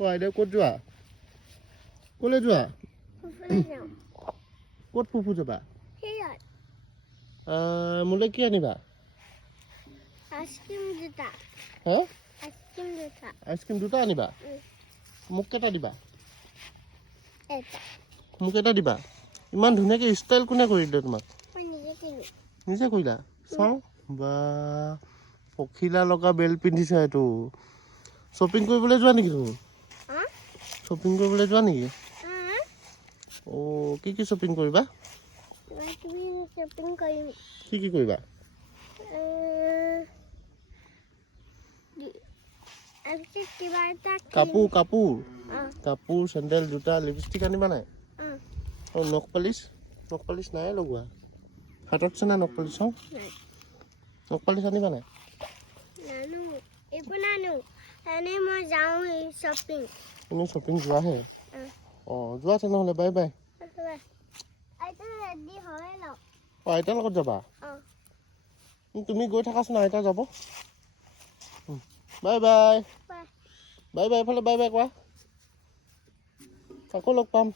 আইদেউ ক'ত যোৱা ক'লৈ যোৱা ফুফুলে যাওঁ ক'ত ফুফু যাবা সেইয়াত মোলৈ কি আনিবা আইচক্ৰীম দুটা হা আইচক্ৰীম দুটা আইচক্ৰীম দুটা আনিবা মোক কেইটা দিবা এটা মোক এটা দিবা ইমান ধুনীয়াকৈ ষ্টাইল কোনে কৰি দিলে তোমাক মই নিজে কিনো নিজে কৰিলা চাওঁ বা পখিলা লগা বেল্ট পিন্ধিছা এইটো শ্বপিং কৰিবলৈ যোৱা নেকি তুমি শ্বপিং কৰিবলৈ যোৱা নেকি অ' কি শ্বপিং কৰিবা মই তুমি শ্বপিং কৰিম কি কৰিবা তাৰপিছত কিবা এটা কাপোৰ চেণ্ডেল জোতা লিপষ্টিক আনিবা নাই আৰু নখ পালিচ নাই লগোৱা হাতত আছে নাই নখ পালিচ নখ পালিচ আনিবা নাই নানো একো নানো এনেই মই যাওঁ শ্বপিং তুমি শ্বপিং যোৱাহে অঁ যোৱা তেনেহ'লে বাই বাই আইতা ৰেডি হয় লওক অঁ আইতাৰ লগত যাবা তুমি গৈ থাকাচোন আইতা যাব বাই বাই বাই বাই এইফালে বাই বাই কোৱা আকৌ লগ পাম